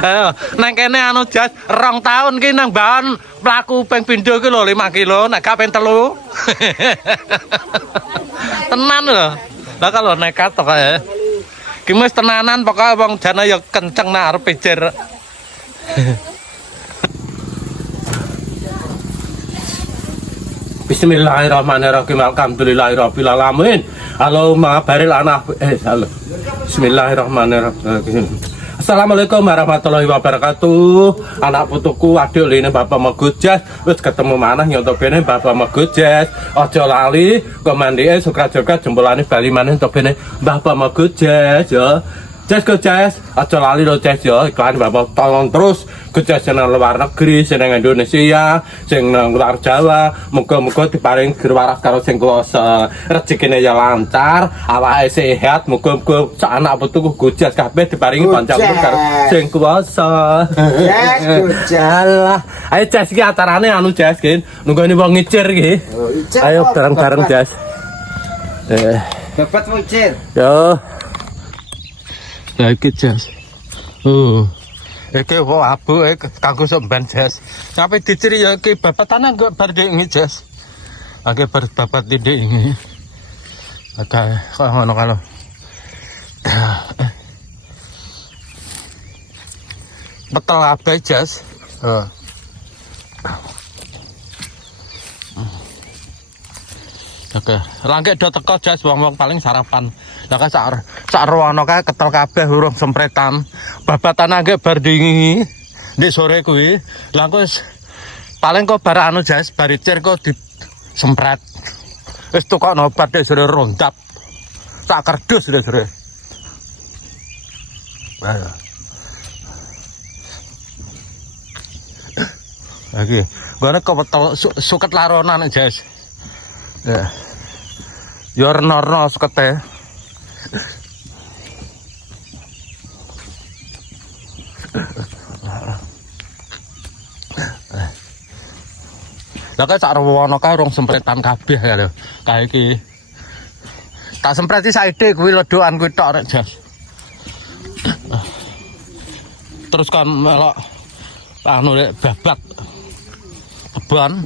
Ayo, nang kene anu jas 2 tahun ki nang bahan mlaku ping pindho ki lho 5 kilo, nek gak ping 3. Tenan lho. Lah kalau nekat to kae. Ki wis tenanan pokoke wong jane ya kenceng nak arep pijer. Bismillahirrahmanirrahim. Alhamdulillahirabbil alamin. Allahumma baril anak halo. Bismillahirrahmanirrahim. Assalamualaikum warahmatullahi wabarakatuh. Anak putuku adik lene Bapak Megujas wis ketemu manah nyontok bene Bapak Megujas. Aja lali komandike Sukrajoga jempolane bali maneh entuk bene Bapak Megujas ya. Jas aja lali lo Jas ya. Iklan Bapak tolong terus Gujas nang luar negeri, sing nang Indonesia, sing nang luar Jawa, muga-muga diparing waras karo sing kuwasa, rezekine ya lancar, awake sehat, muga-muga sak anak putuku Gujas kabeh diparingi panjang umur karo sing kuwasa. Jalah. Ayo Jas iki acarane anu Jas ki, nunggoni wong ngicir iki. Ayo bareng-bareng Jas. Bapak ngicir. Yo. Iki Jas. Iki wo abu kanggo sampean Jas. Sampai diciri ya iki babatan kok bar iki Jas. Oke bar babat titik iki. Oke, kok ngono kalau. Betul kabeh Jas. Oke, langkah do teko Jas wong-wong paling sarapan. Lah ka sak rono kae ketel kabeh urung sempretan. Babatan agek bar dingi ndek sore kuwi. Lah engko paling kok bar anu Jas, baricer kok disempret. Wis tukokno obat dek sore rondap. Sak kerdus dek sore. Ayo. Lagi, gua kok betul suket laronan Jas. Ya. Yorno sukete. Lah kok sak rewono kae rong sempretan kabeh ya lho. Kae iki. Tak sempreti saiki kuwi ledokan kuwi tok rek Jas. Terus kan melok anu rek babak. Kebon.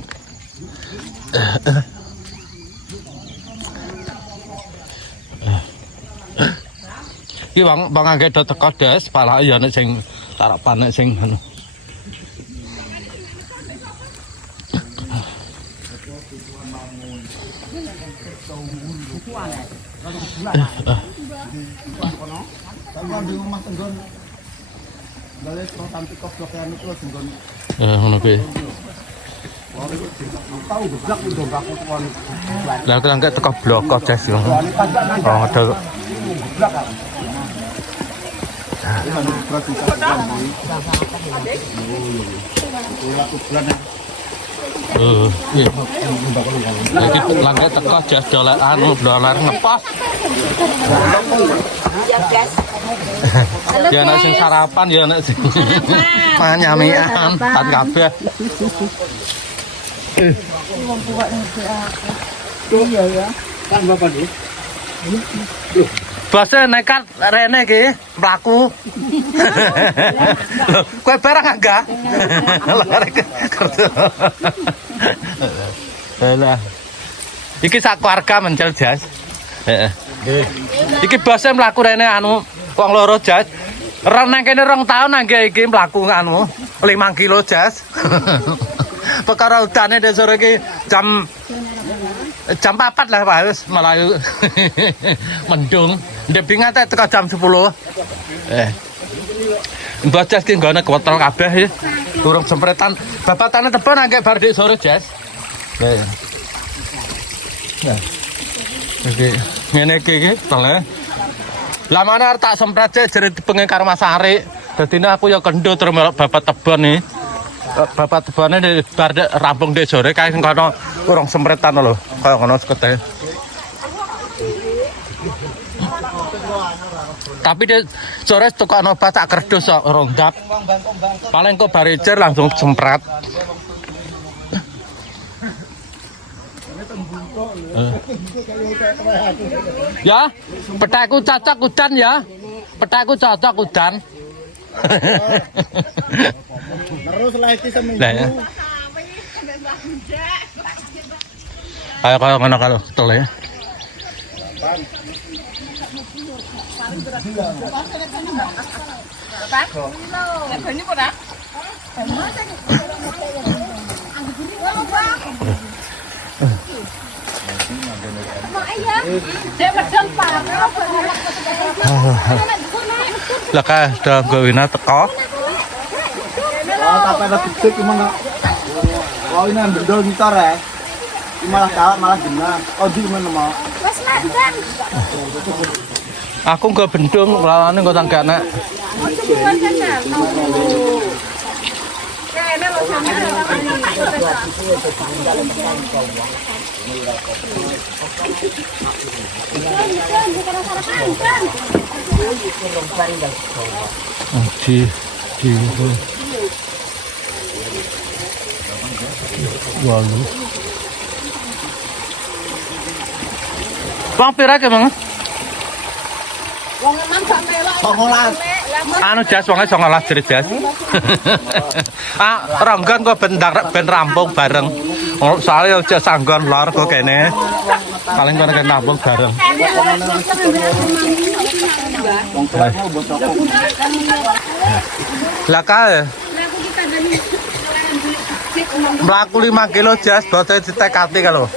Iki bang agek do teko Des, pala ya nek sing sarapan nek sing anu. Ngono kuwi. Lah kan gak teko blok Des. Oh, ada. Jadi langkah teko Jas dolar anu dolar ngepas. Ya nek sing sarapan ya nek sing nyamian tan kabeh. Iya ya. Kan Bapak iki. Bose nekat rene iki mlaku. Kowe barang enggak? Lah. Iki sak keluarga mencel Jas. Heeh. Iki bose mlaku rene anu wong loro Jas. Renang kene 2 tahun nangge iki mlaku anu 5 kilo Jas. Perkara udane dek sore iki jam 4 lah Pak wis melayu mendung. Ndek bingate teko jam 10. Mbah Jas ki nggone kewetol kabeh durung sempretan. Babatane tebon agek bar dik sore Jas. Ya. Oke, ngene iki tele. Lah mana arep tak sempret jere dipengen karo Mas Arik. Dadine aku ya kendho terus melok babat tebon iki. Bapak tebane bar rampung dek sore kae kono urung sempretan lho. Kaya ngono sekete. Tapi dek sore tukokno obat tak kerdus kok rondap. Paling kok baricer langsung sempret. Ya, petakku cacak hujan ya. Petaku cocok udan. Terus lah itu seminggu. Lah ya. Kayak ngono kalau betul ya. Lah ka udah gawina teko. Oh, tapi ada bisik gimana? Oh, ini bendol gitar ya. Ini malah kalah malah genah. Oh, di mana mau? Wes nak dan. Aku gak bendung, lalane kok tanggane. Ojo buat sana. Kayaknya lo sama Di walu. Bang pira ke Bang? wong emang gak melok. Songolas. Anu jas wonge 19 jerit jas. Ronggon kok ben rampung bareng. Soalnya aja sanggon lor kok kene. Paling kono kan rampung bareng. Lah kae. Mlaku 5 kilo jas bote ditekati kalau.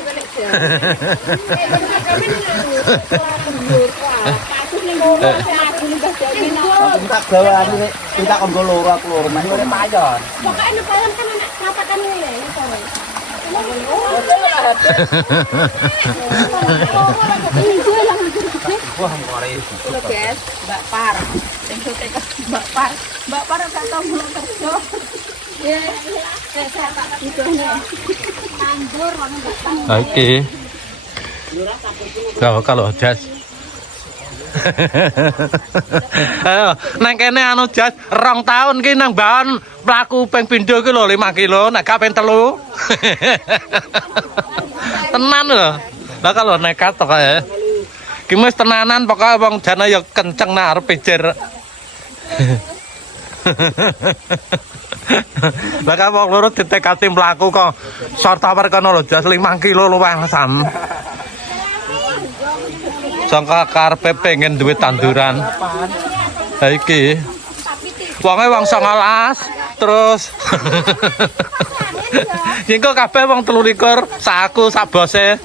Aku tak gawe nek kita kanggo loro aku loro mah ora payon. Pokoknya payon kan anak rapatan ini. Wah, ngore. Lho guys, Mbak Par. Sing sotek Mbak Par. Mbak Par gak tau mulang kerja. Ya, saya tak butuhnya. Anggur ono Mbak. Oke. Kalau jas. Ayo, nang kene anu jas 2 tahun ki nang bahan mlaku ping pindho ki lho 5 kilo, nek gak ping 3. Tenan lho. Lah kalau nekat to kae. Ki wis tenanan pokoke wong jane ya kenceng nek arep pijer. Lah kan wong loro ditekati mlaku kok sortawer kono lho jas 5 kilo luwih sam. Sangka karepe pengen duwe tanduran. Ha iki. Wonge wong 19 terus. Jengko kabeh wong 23 saku sak bose.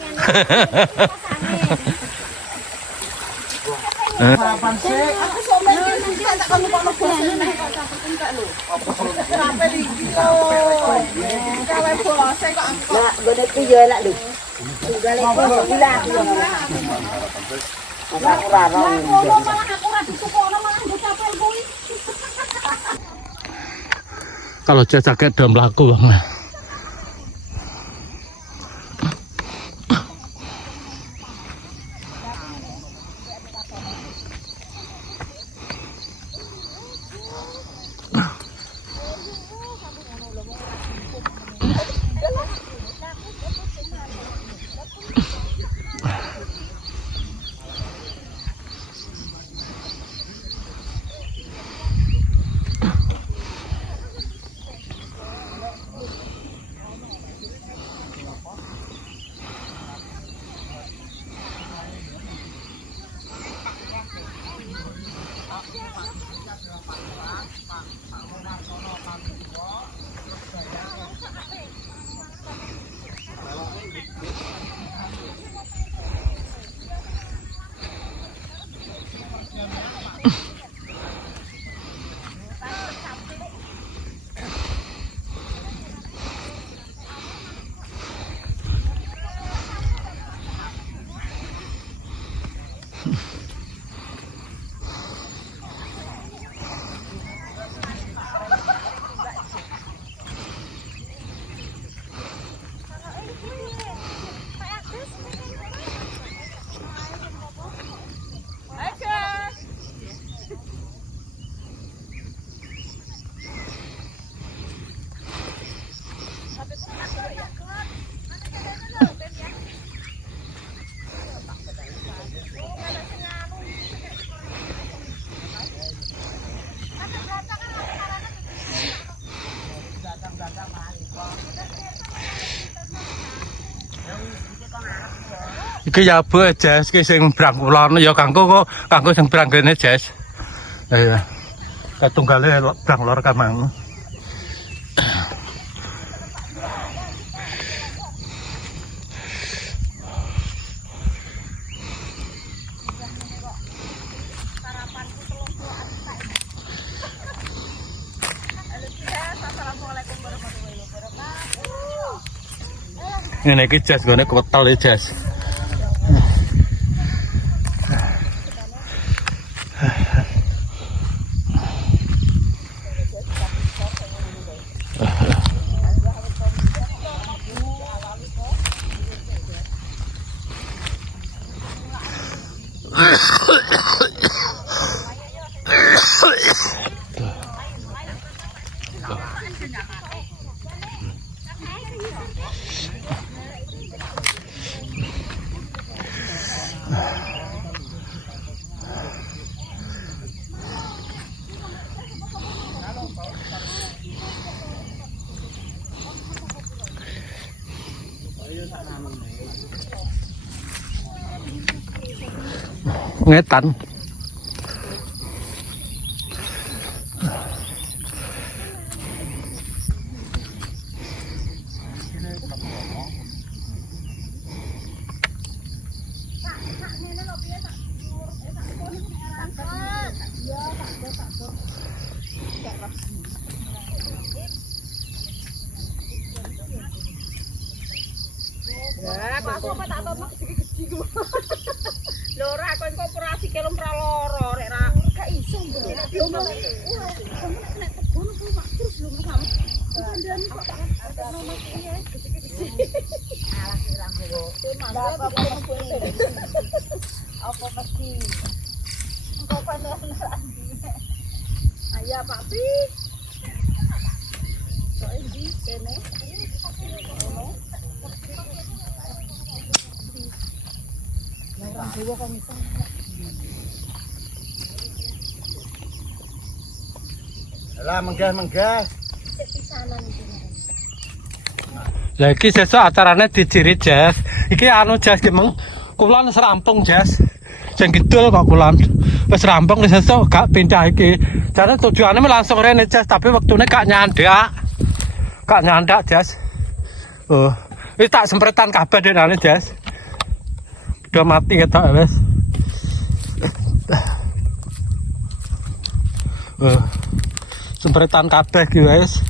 Sarapan sih. Kalau jaket udah melaku Bang. Iki ya bu Jas, iki sing brang kulon ya kanggo sing brang kene Jas. Iya. Katunggale brang lor kamang. Ini iki Jas gone kwetel iki Jas. Ngetan. Ya, bakso apa tak tahu mak gede-gede ku. Lho ora kon koperasi kelom pra loro rek ra gak iso mbok. Yo nek tebon ku mak terus lho Mas. Kandhane kok tak ono mak iki gede-gede. Alah ora nggo. Apa mesti? Engko panen Ayo Pak Pi. Kok iki kene? Lah menggah. Lah iki sesuk acarane diciri Jas. Iki anu Jas ki meng kulon wis rampung Jas. Sing kidul kok kulon. Wis rampung sesuk gak pindah iki. Jane tujuane langsung rene Jas, tapi wektune gak nyandak. Gak nyandak Jas. Oh, wis tak sempretan kabeh denane Jas. Udah mati ketok wis. Sempretan kabeh ki wis.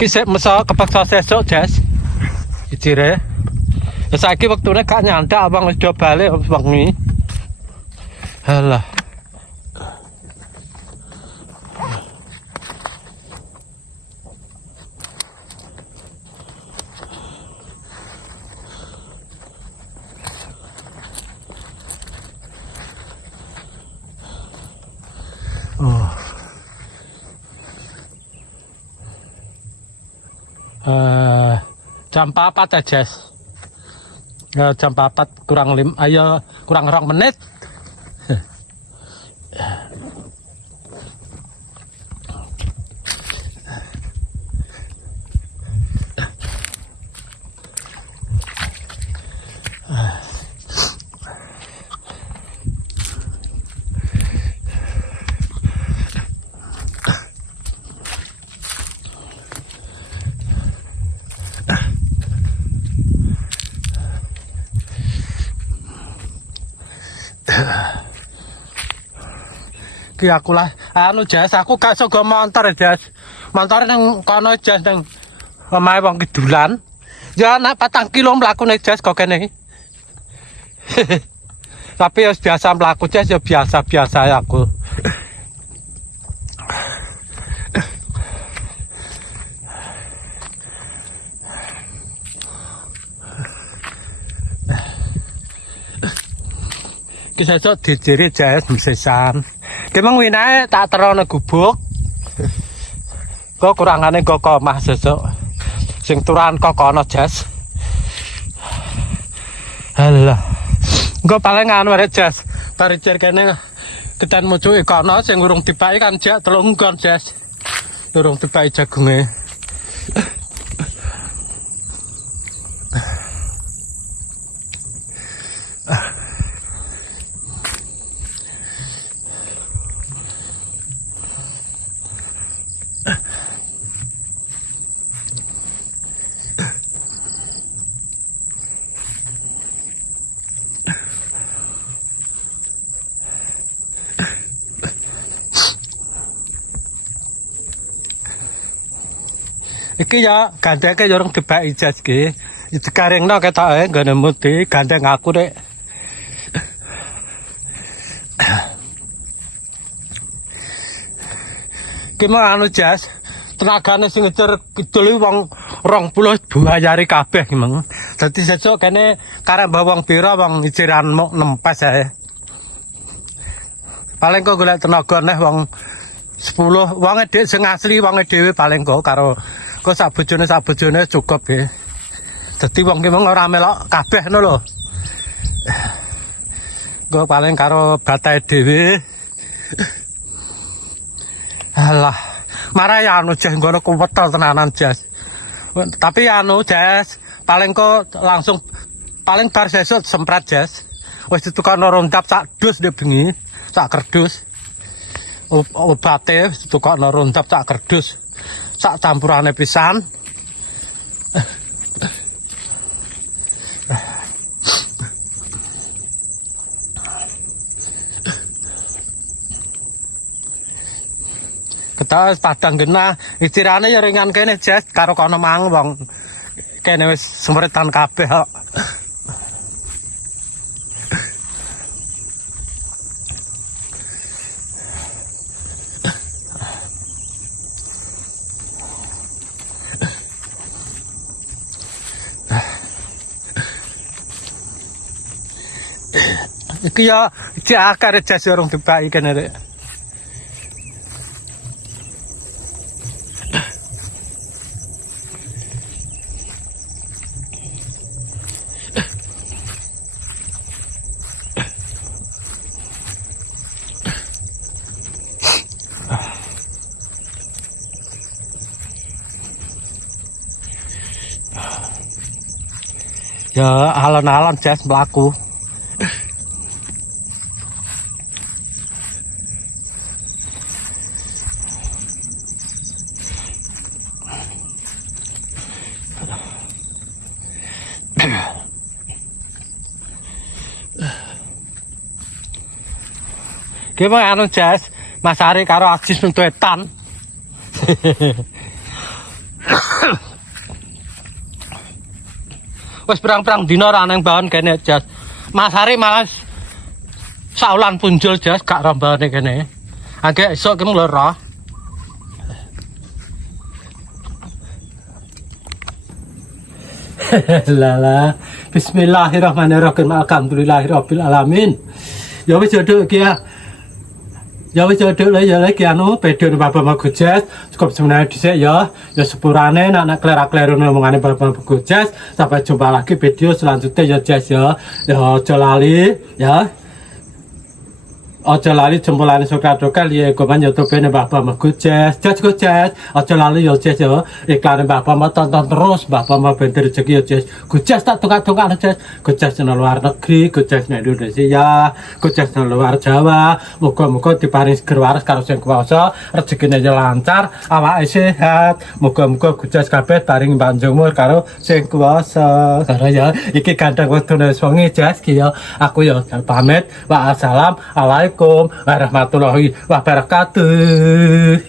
Kisah masa kepaksa sesuk Jas. Ijire. Ya saiki wektune gak nyandak abang wis do balik wengi. Halah. Jam 4 aja jam 4 kurang 5 ayo kurang 2 menit. Ki aku lah anu Jas, aku gak iso go montor Jas. Montore nang kono Jas nang omahe wong kidulan. Ya anak 4 kilo mlakune Jas kok kene. Tapi ya biasa mlaku Jas, ya biasa-biasa ya aku. Kisah sok diciri Jas mesesan. Kemang winae tak terono gubuk. Kok kurangane kok omah sesuk. Sing turan kok kono Jas. Halah. Engko paling anu arek Jas. Baricer kene ketan mucuke kono sing urung dipaki kan jak 3 nggon Jas. Durung tebak jagunge. Iki ya gandeke ya orang tebak ijas ki. Itu karingno ketoke nggone muti gandeng aku rek. Ki mau anu jas tenagane sing ngecer kidul wong 20 buayari kabeh ki meng. Dadi sesuk kene karep bawang pira wong iciran mok nempes ae. Paling kok golek tenaga neh wong 10 wonge dhek sing asli wonge dhewe paling kok karo kok sak bojone cukup ya. Dadi wong ki mung ora melok kabeh ngono lho. Kok paling karo batahe dhewe. Alah, marah ya anu jas ngono kuwetel tenanan jas. Tapi anu jas paling kok langsung paling bar sesuk semprat jas. Wis ditukokno rondap sak dus ndek bengi, sak kerdus. Obate ditukokno rondap sak kerdus. Sak campurane pisan. Kita padang genah, istirahane ya ringan kene jas karo kono mang wong kene wis semretan kabeh kok. Iki ya akar jas orang tebaki kene rek. Ya alon-alon jas mlaku. Gimana anu jas Mas Ari karo Agis nang Wetan. Wis perang-perang dina ora nang bahan kene jas. Mas Ari malah saulan punjul jas gak rombane kene. Agek esuk ki mung loro. Lala. Bismillahirrahmanirrahim. Alhamdulillahirabbil alamin. Ya wis jodho iki ya. Ya wis jodho ya lagi anu pedho Bapak Magujas cukup sebenarnya dhisik ya. Ya sepurane nek klerak-kleru omongane Bapak Magujas. Sampai jumpa lagi video selanjutnya ya Jas ya. Ya aja lali ya. Aja lali jempolane suka-duka liye komen YouTube-ne Bapak Magujas. Jas aja lali ya Jas ya. Iklan Bapak mau tonton terus Bapak mau benter rezeki ya Jas. Gujas tak tukar-tukar Jas. Gujas nang luar negeri, Gujas nang Indonesia, Gujas nang luar Jawa. Muga-muga diparing seger waras karo sing kuwasa, rezekine lancar, awake sehat. Muga-muga Gujas kabeh paring panjang umur karo sing kuwasa. Karo ya iki gandeng wektune wengi Jas ki ya. Aku ya pamit. Wassalamualaikum warahmatullahi wabarakatuh.